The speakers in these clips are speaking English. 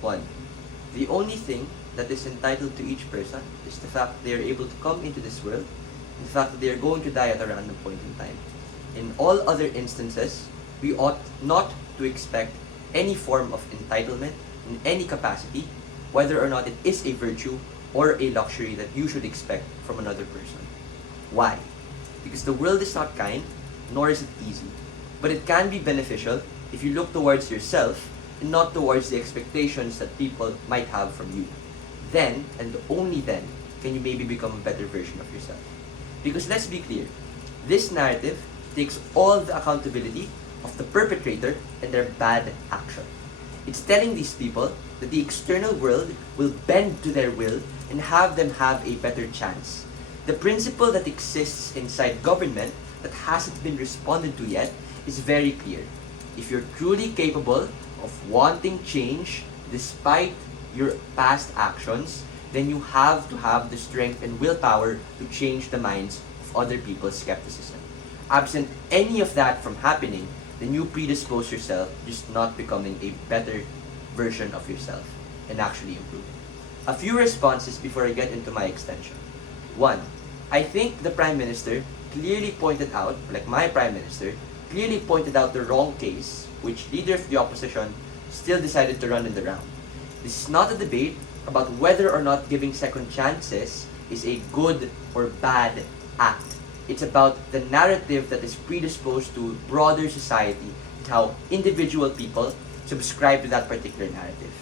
1. The only thing that is entitled to each person is the fact that they are able to come into this world and the fact that they are going to die at a random point in time. In all other instances, we ought not to expect any form of entitlement in any capacity, whether or not it is a virtue or a luxury that you should expect from another person. Why? Because the world is not kind, nor is it easy. But it can be beneficial if you look towards yourself and not towards the expectations that people might have from you. Then, and only then, can you maybe become a better version of yourself. Because let's be clear, this narrative takes all the accountability of the perpetrator and their bad action. It's telling these people that the external world will bend to their will and have them have a better chance. The principle that exists inside government that hasn't been responded to yet is very clear. If you're truly capable of wanting change despite your past actions, then you have to have the strength and willpower to change the minds of other people's skepticism. Absent any of that from happening, then you predispose yourself just not becoming a better version of yourself and actually improve. A few responses before I get into my extension. 1. I think the Prime Minister clearly pointed out, like my Prime Minister, clearly pointed out the wrong case, which Leader of the Opposition still decided to run in the round. This is not a debate about whether or not giving second chances is a good or bad act. It's about the narrative that is predisposed to broader society and how individual people subscribe to that particular narrative.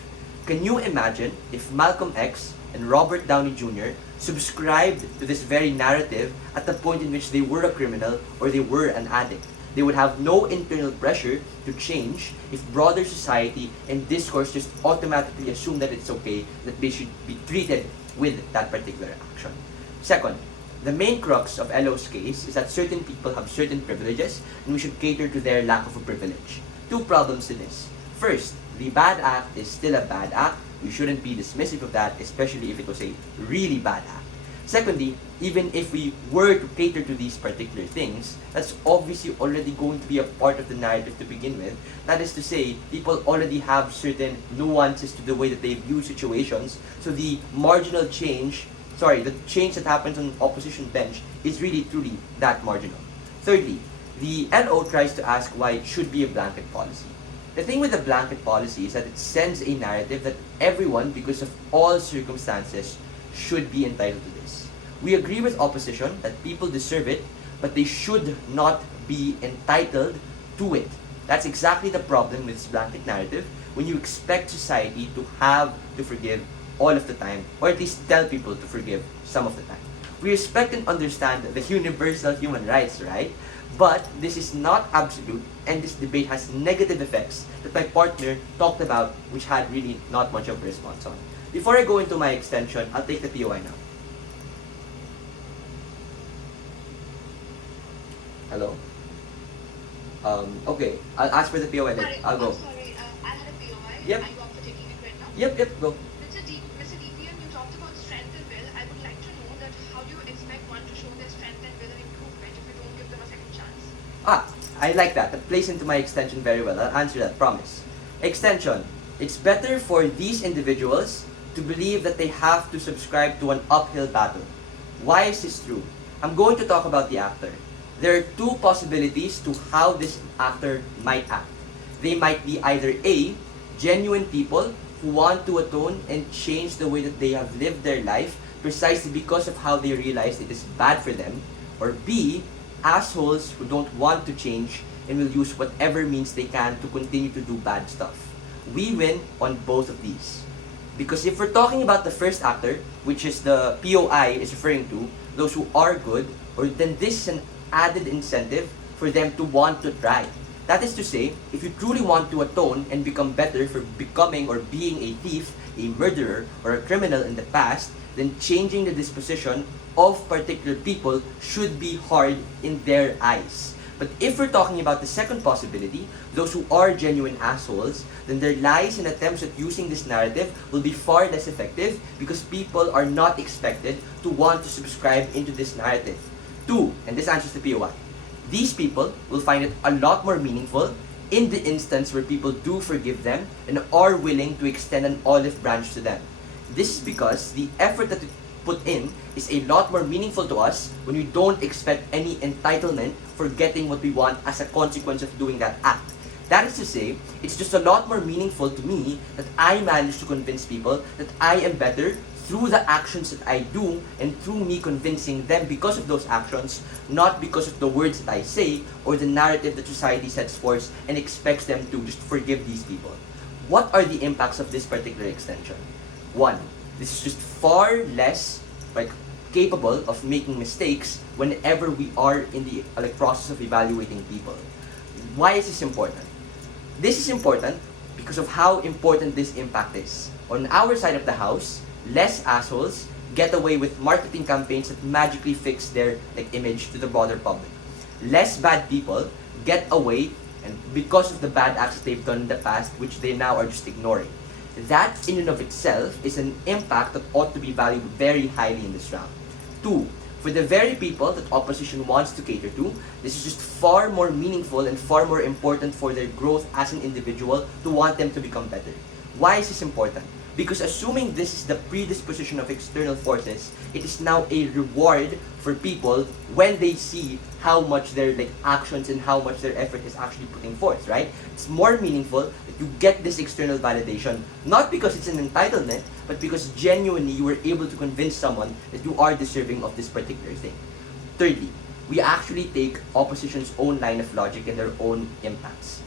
Can you imagine if Malcolm X and Robert Downey Jr. subscribed to this very narrative at the point in which they were a criminal or they were an addict? They would have no internal pressure to change if broader society and discourse just automatically assume that it's okay, that they should be treated with that particular action. Second, the main crux of LO's case is that certain people have certain privileges and we should cater to their lack of a privilege. Two problems to this. First, the bad act is still a bad act. We shouldn't be dismissive of that, especially if it was a really bad act. Secondly, even if we were to cater to these particular things, that's obviously already going to be a part of the narrative to begin with. That is to say, people already have certain nuances to the way that they view situations, so the marginal change, the change that happens on opposition bench is really truly that marginal. Thirdly, the LO tries to ask why it should be a blanket policy. The thing with a blanket policy is that it sends a narrative that everyone, because of all circumstances, should be entitled to this. We agree with opposition that people deserve it, but they should not be entitled to it. That's exactly the problem with this blanket narrative when you expect society to have to forgive all of the time, or at least tell people to forgive some of the time. We respect and understand the universal human rights, right? But this is not absolute, and this debate has negative effects that my partner talked about, which had really not much of a response on. Before I go into my extension, I'll take the POI now. Hello? Okay, I'll ask for the POI then. I'll go. Sorry, I had a POI. Yep. Are you up for taking it right now? Yep, go. Mr. DPM, you talked about strength and will. I would like to know that how do you expect one to show their strength and will and improvement if you don't give them a second chance? I like that. That plays into my extension very well. I'll answer that, promise. Extension. It's better for these individuals to believe that they have to subscribe to an uphill battle. Why is this true? I'm going to talk about the actor. There are two possibilities to how this actor might act. They might be either A, genuine people who want to atone and change the way that they have lived their life precisely because of how they realize it is bad for them, or B, assholes who don't want to change and will use whatever means they can to continue to do bad stuff. We win on both of these. Because if we're talking about the first actor, which is the POI is referring to, those who are good, or then this is an added incentive for them to want to try. That is to say, if you truly want to atone and become better for becoming or being a thief, a murderer, or a criminal in the past, then changing the disposition of particular people should be hard in their eyes. But if we're talking about the second possibility, those who are genuine assholes, then their lies and attempts at using this narrative will be far less effective because people are not expected to want to subscribe into this narrative. Two, and this answers the POI, these people will find it a lot more meaningful in the instance where people do forgive them and are willing to extend an olive branch to them. This is because the effort that we put in is a lot more meaningful to us when we don't expect any entitlement for getting what we want as a consequence of doing that act. That is to say, it's just a lot more meaningful to me that I manage to convince people that I am better through the actions that I do and through me convincing them because of those actions, not because of the words that I say or the narrative that society sets forth and expects them to just forgive these people. What are the impacts of this particular extension? One, this is just far less capable of making mistakes whenever we are in the process of evaluating people. Why is this important? This is important because of how important this impact is. On our side of the house, less assholes get away with marketing campaigns that magically fix their image to the broader public. Less bad people get away and because of the bad acts they've done in the past, which they now are just ignoring. That in and of itself is an impact that ought to be valued very highly in this round. Two, for the very people that opposition wants to cater to, this is just far more meaningful and far more important for their growth as an individual to want them to become better. Why is this important? Because assuming this is the predisposition of external forces, it is now a reward for people when they see how much their actions and how much their effort is actually putting forth, right? It's more meaningful that you get this external validation, not because it's an entitlement, but because genuinely you were able to convince someone that you are deserving of this particular thing. Thirdly, we actually take opposition's own line of logic and their own impacts.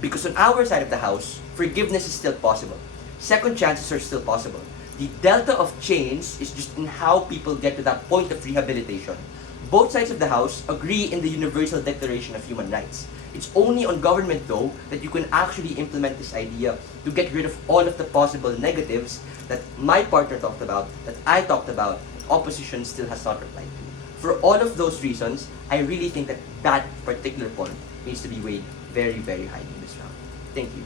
Because on our side of the house, forgiveness is still possible. Second chances are still possible. The delta of change is just in how people get to that point of rehabilitation. Both sides of the house agree in the Universal Declaration of Human Rights. It's only on government, though, that you can actually implement this idea to get rid of all of the possible negatives that my partner talked about, that I talked about, that opposition still has not replied to. For all of those reasons, I really think that that particular point needs to be weighed very, very highly in this round. Thank you.